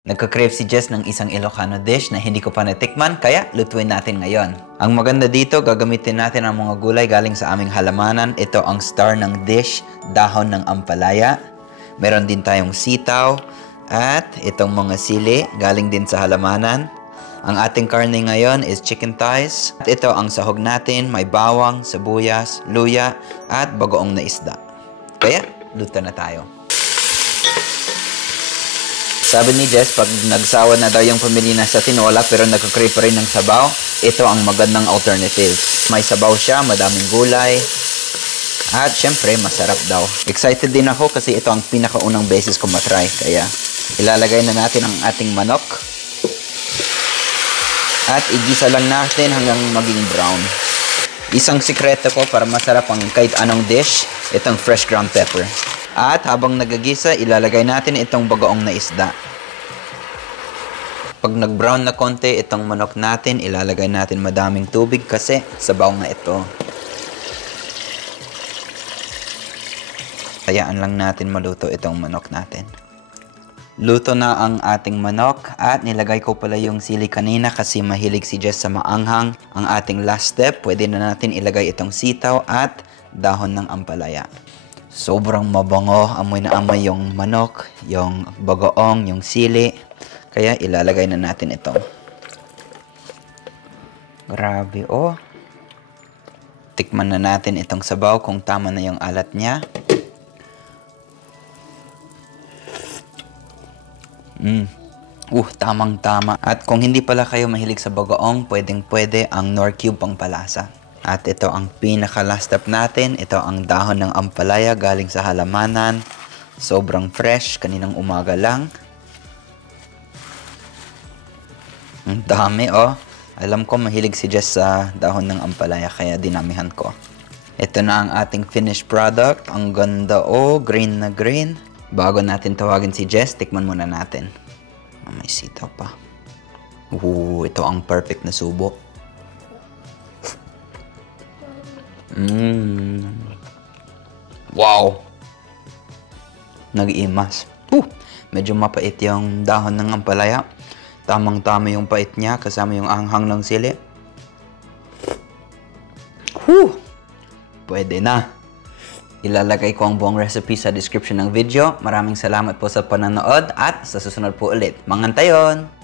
Nagka-crave si Jess ng isang Ilocano dish na hindi ko pa natikman, kaya lutuin natin ngayon. Ang maganda dito, gagamitin natin ang mga gulay galing sa aming halamanan. Ito ang star ng dish, dahon ng ampalaya. Meron din tayong sitaw at itong mga sili galing din sa halamanan. Ang ating karne ngayon is chicken thighs. At ito ang sahog natin, may bawang, sibuyas, luya at bagoong na isda. Kaya, luto na tayo. Sabi ni Jess, pag nagsawa na daw yung pamilya sa tinola pero nagka-crave pa rin ng sabaw, ito ang magandang alternative. May sabaw siya, madaming gulay, at syempre masarap daw. Excited din ako kasi ito ang pinakaunang beses ko matry. Kaya ilalagay na natin ang ating manok. At igisa lang natin hanggang maging brown. Isang sikreto ko para masarap ang kahit anong dish, itong fresh ground pepper. At habang nagagisa, ilalagay natin itong bagoong na isda. Pag nag-brown na konti itong manok natin, ilalagay natin madaming tubig kasi sabaw na ito. Hayaan lang natin maluto itong manok natin. Luto na ang ating manok at nilagay ko pala yung sili kanina kasi mahilig si Jess sa maanghang. Ang ating last step, pwede na natin ilagay itong sitaw at dahon ng ampalaya. Sobrang mabango, amoy na amoy yung manok, yung bagoong, yung sili. Kaya ilalagay na natin ito. Grabe oh. Tikman na natin itong sabaw kung tama na yung alat niya. Tamang-tama. At kung hindi pala kayo mahilig sa bagoong, pwedeng-pwede ang Knorr Cube pang palasa. At ito ang pinaka-last step natin. Ito ang dahon ng ampalaya galing sa halamanan. Sobrang fresh, kaninang umaga lang. Ang dami oh. Alam ko mahilig si Jess sa dahon ng ampalaya kaya dinamihan ko. Ito na ang ating finished product. Ang ganda oh, green na green. Bago natin tawagin si Jess, tikman muna natin. May sitaw pa. Ito ang perfect na subo. Wow! Nag-iimas. Medyo mapait yung dahon ng ampalaya. Tamang-tama yung pait niya kasama yung anghang ng sili. Pwede na. Ilalagay ko ang buong recipe sa description ng video. Maraming salamat po sa panonood at sa susunod po ulit. Mangantayon!